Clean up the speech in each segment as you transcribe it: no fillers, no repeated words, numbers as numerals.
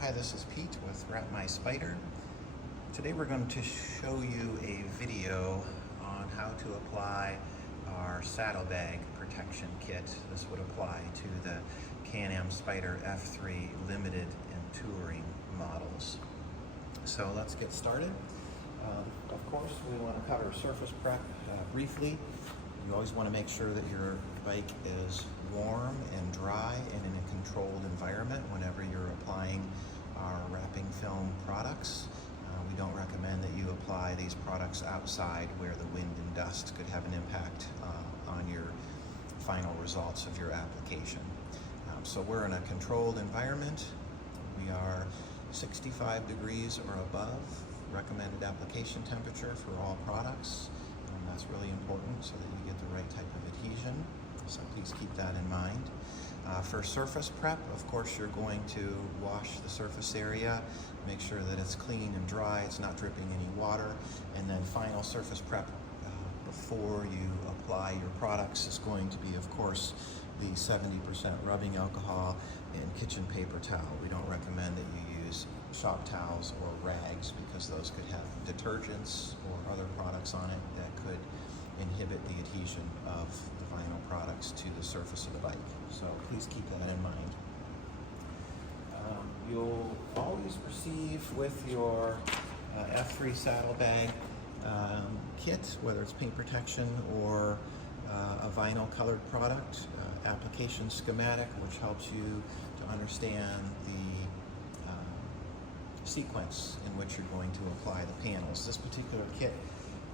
Hi, this is Pete with Wrap My Spyder. Today we're going to show you a video on how to apply our saddlebag protection kit. This would apply to the Can-Am Spyder F3 limited and touring models. So let's get started. Of course, we want to cover surface prep briefly. You always want to make sure that your bike is warm and dry and in a controlled environment whenever you're applying our wrapping film products. We don't recommend that you apply these products outside where the wind and dust could have an impact on your final results of your application. So we're in a controlled environment. We are 65 degrees or above recommended application temperature for all products. That's really important so that you get the right type of adhesion. So please keep that in mind. For surface prep, of course, you're going to wash the surface area, make sure that it's clean and dry, it's not dripping any water, and then final surface prep before you apply your products is going to be, of course, the 70% rubbing alcohol and kitchen paper towel. We don't recommend that you use shop towels or rags because those could have detergents or other products on it that could inhibit the adhesion of the vinyl products to the surface of the bike. So please keep that in mind. You'll always receive with your F3 saddlebag kit, whether it's paint protection or a vinyl colored product, application schematic, which helps you to understand the sequence in which you're going to apply the panels. This particular kit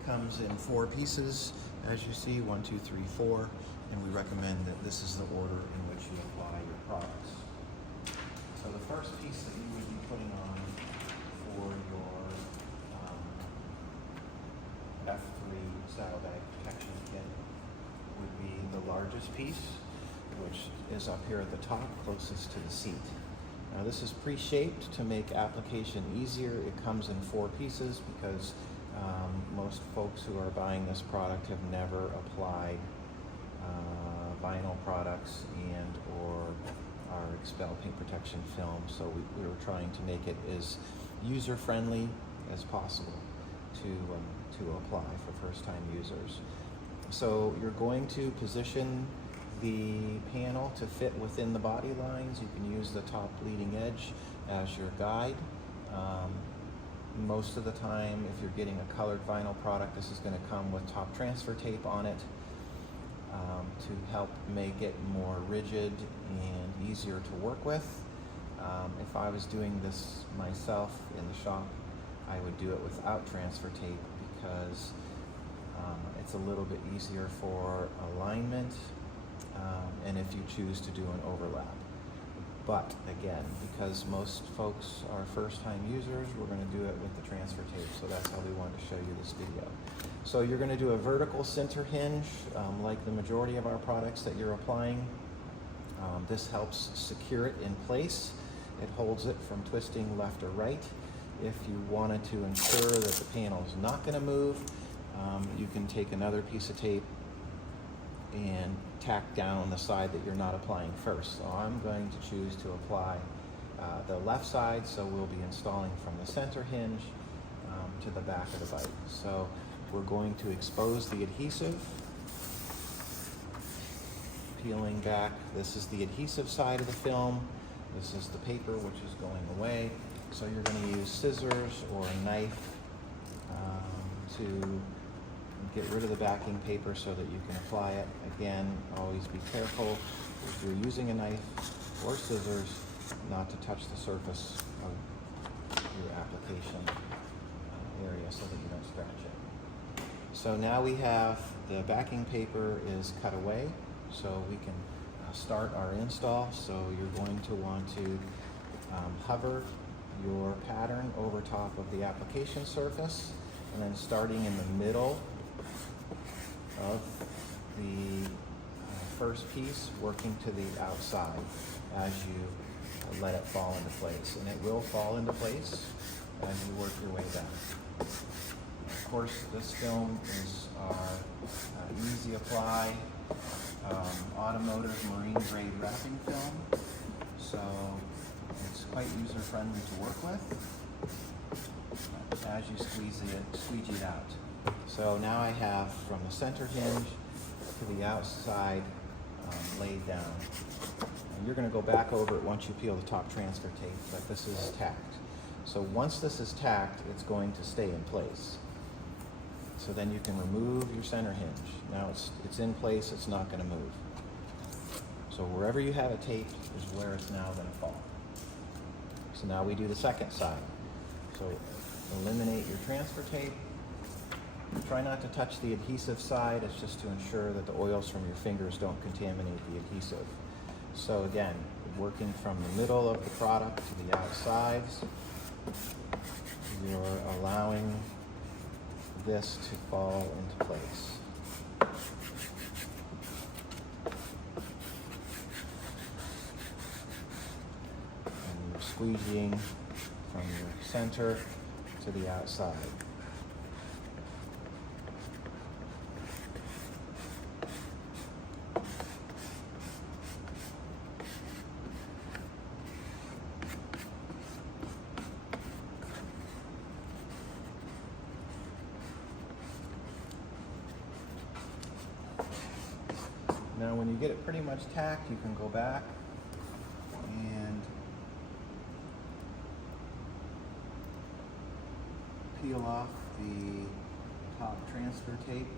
comes in 4 pieces, as you see, 1, 2, 3, 4, and we recommend that this is the order in which you apply your products. So the first piece that you would be putting on for your F3 saddlebag protection kit would be the largest piece, which is up here at the top, closest to the seat. Now this is pre-shaped to make application easier. It comes in 4 pieces because most folks who are buying this product have never applied vinyl products and or our Expel paint protection film, so we were trying to make it as user-friendly as possible to apply for first-time users. So you're going to position the panel to fit within the body lines. You can use the top leading edge as your guide. Most of the time, if you're getting a colored vinyl product, this is going to come with top transfer tape on it to help make it more rigid and easier to work with. If I was doing this myself in the shop, I would do it without transfer tape because it's a little bit easier for alignment and if you choose to do an overlap. But again, because most folks are first-time users, we're going to do it with the transfer tape, so that's how we wanted to show you this video. So you're going to do a vertical center hinge, like the majority of our products that you're applying. This helps secure it in place. It holds it from twisting left or right. If you wanted to ensure that the panel is not going to move, you can take another piece of tape and tack down the side that you're not applying first. So I'm going to choose to apply the left side, so we'll be installing from the center hinge to the back of the bike. So we're going to expose the adhesive, peeling back. This is the adhesive side of the film. This is the paper, which is going away. So you're going to use scissors or a knife to get rid of the backing paper so that you can apply it. Again, always be careful if you're using a knife or scissors not to touch the surface of your application area so that you don't scratch it. So now we have the backing paper is cut away, so we can start our install. So you're going to want to hover your pattern over top of the application surface, and then starting in the middle of the first piece, working to the outside as you let it fall into place. And it will fall into place as you work your way down. Of course, this film is our easy apply automotive marine grade wrapping film. So it's quite user-friendly to work with as you squeegee it out. So now I have from the center hinge to the outside laid down. And you're going to go back over it once you peel the top transfer tape, but this is tacked. So once this is tacked, it's going to stay in place. So then you can remove your center hinge. Now it's in place, it's not going to move. So wherever you have it taped is where it's now going to fall. So now we do the second side. So eliminate your transfer tape. Try not to touch the adhesive side. It's just to ensure that the oils from your fingers don't contaminate the adhesive. So again, working from the middle of the product to the outsides, you're allowing this to fall into place. And you're squeegeeing from your center to the outside. Now when you get it pretty much tacked, you can go back and peel off the top transfer tape,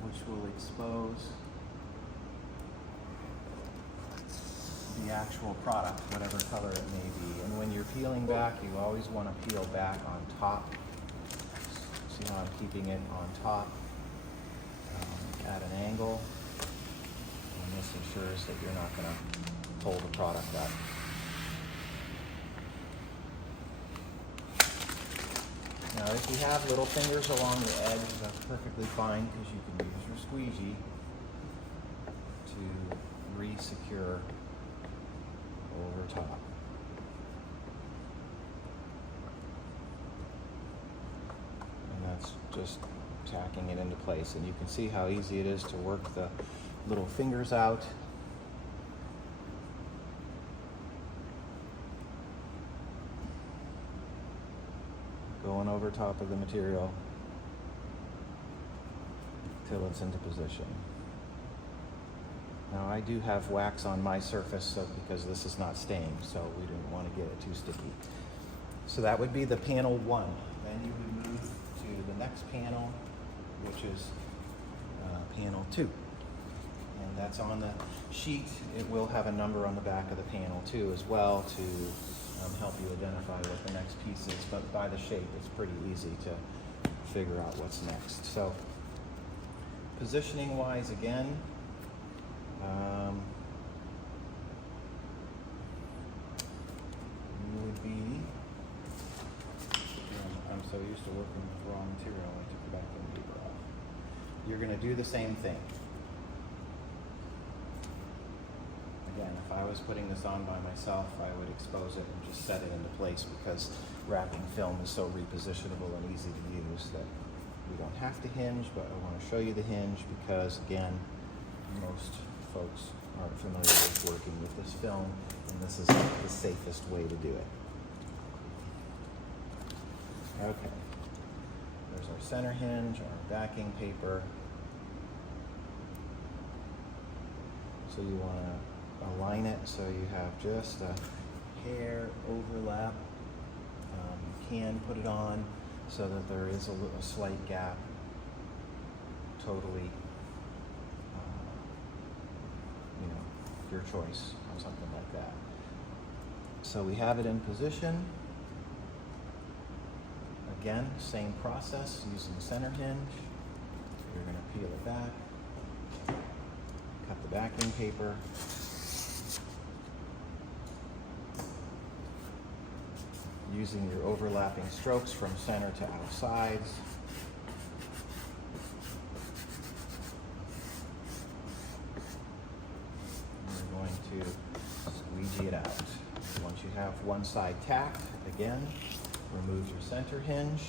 which will expose the actual product, whatever color it may be. And when you're peeling back, you always want to peel back on top. See how I'm keeping it on top at an angle, and this ensures that you're not going to pull the product up. Now if you have little fingers along the edge, that's perfectly fine because you can use your squeegee to re-secure over top. And that's just tacking it into place, and you can see how easy it is to work the little fingers out. Going over top of the material till it's into position. Now I do have wax on my surface, so because this is not staying, so we didn't want to get it too sticky. So that would be the panel 1. Then you would move to the next panel, which is panel 2. And that's on the sheet. It will have a number on the back of the panel 2 as well to help you identify what the next piece is. But by the shape, it's pretty easy to figure out what's next. So positioning wise again, you would be, I'm so used to working with raw material, I took the back end paper off. You're going to do the same thing. Again, if I was putting this on by myself, I would expose it and just set it into place because wrapping film is so repositionable and easy to use that we don't have to hinge, but I want to show you the hinge because, again, most folks aren't familiar with working with this film, and this is the safest way to do it. Okay, there's our center hinge, our backing paper. So you want to align it so you have just a hair overlap. You can put it on so that there is a slight gap. Totally, your choice on something like that. So we have it in position. Again, same process using the center hinge. You're going to peel it back, cut the backing paper, using your overlapping strokes from center to outsides. We're going to squeegee it out. Once you have one side tacked, again, remove your center hinge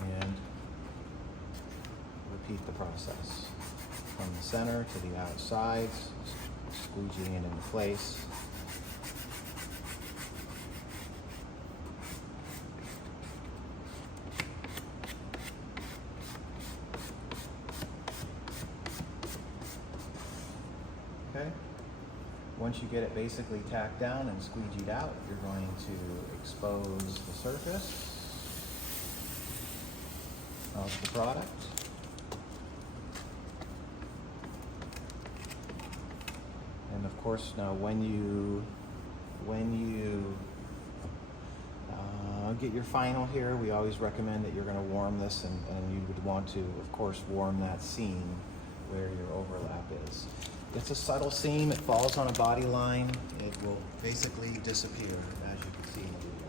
and repeat the process. from the center to the outsides, squeegeeing it into place. Okay. Once you get it basically tacked down and squeegeed out, you're going to expose the surface of the product. And of course, now when you get your final here, we always recommend that you're going to warm this, and you would want to, of course, warm that seam where your overlap is. It's a subtle seam. It falls on a body line. It will basically disappear, as you can see in the video.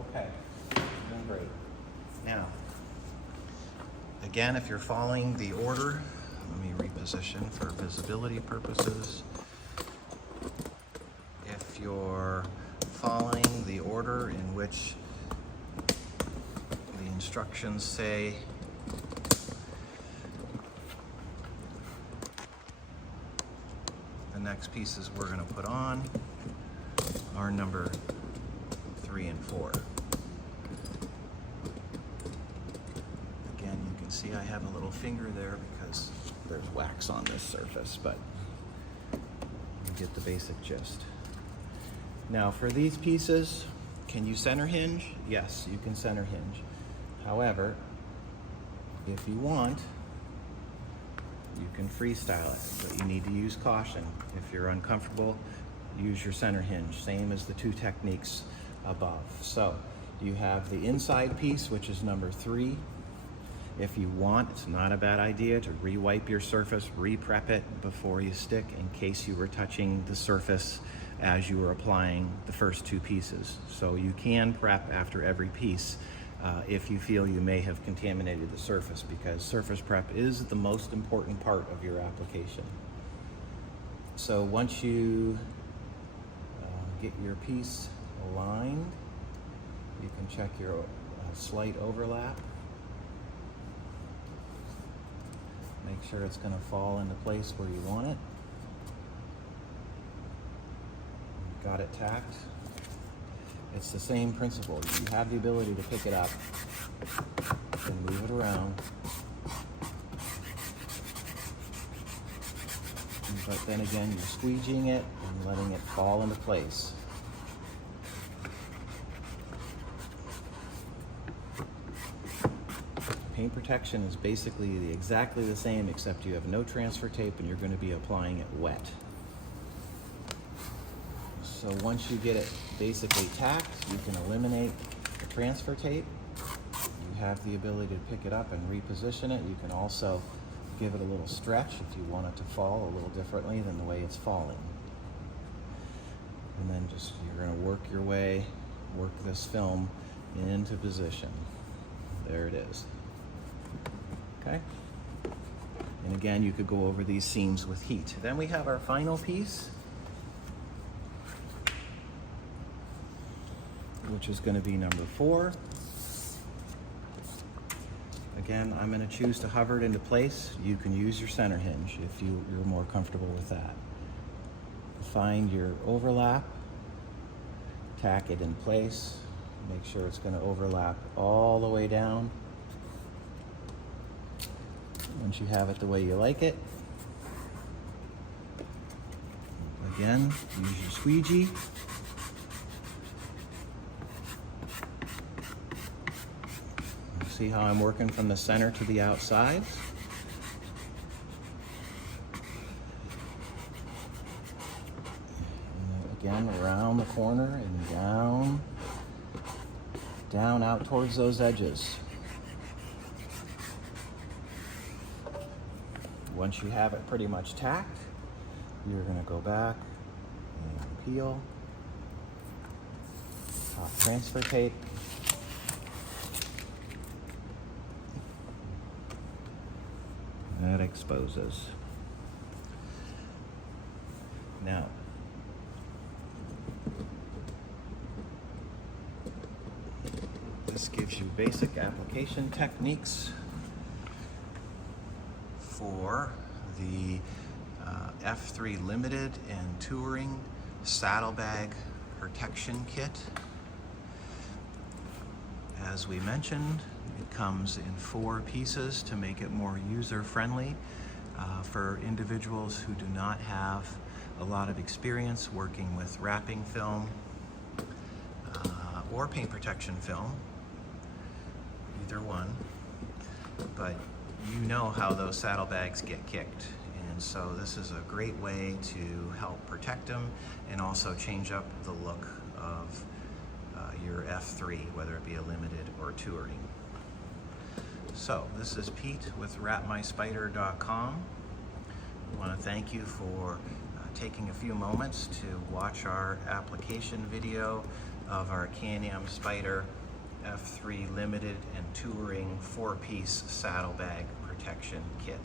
Okay, doing great. Now, again, if you're following the order, let me reposition for visibility purposes. If you're following the order in which the instructions say, the next pieces we're going to put on are number 3 and 4. Again, you can see I have a little finger there because there's wax on this surface, but you get the basic gist. Now for these pieces, can you center hinge? Yes, you can center hinge. However, if you want, you can freestyle it, but you need to use caution. If you're uncomfortable, use your center hinge, same as the 2 techniques above. So you have the inside piece, which is number 3. If you want, it's not a bad idea to re-wipe your surface, re-prep it before you stick, in case you were touching the surface as you were applying the first 2 pieces. So you can prep after every piece if you feel you may have contaminated the surface, because surface prep is the most important part of your application. So once you get your piece aligned, you can check your slight overlap. Make sure it's going to fall into place where you want it. Got it tacked. It's the same principle. You have the ability to pick it up and move it around. But then again, you're squeegeeing it and letting it fall into place. Paint protection is basically exactly the same, except you have no transfer tape and you're going to be applying it wet. So once you get it basically tacked, you can eliminate the transfer tape. You have the ability to pick it up and reposition it. You can also give it a little stretch if you want it to fall a little differently than the way it's falling. And then just, you're going to work your way, work this film into position. There it is. Okay? And again, you could go over these seams with heat. Then we have our final piece, which is going to be number 4. Again, I'm going to choose to hover it into place. You can use your center hinge if you're more comfortable with that. Find your overlap, tack it in place, make sure it's going to overlap all the way down. Once you have it the way you like it, again, use your squeegee. See how I'm working from the center to the outsides? And again, around the corner and down out towards those edges. Once you have it pretty much tacked, you're going to go back and peel, top transfer tape, that exposes. Now, this gives you basic application techniques for the F3 Limited and Touring Saddlebag Protection Kit. As we mentioned, it comes in 4 pieces to make it more user-friendly for individuals who do not have a lot of experience working with wrapping film or paint protection film, either one. But you know how those saddlebags get kicked, and so this is a great way to help protect them and also change up the look of your F3, whether it be a limited or touring. So this is Pete with wrapmyspyder.com. I want to thank you for taking a few moments to watch our application video of our Can-Am Spyder F3 Limited and Touring 4-piece saddlebag protection kit.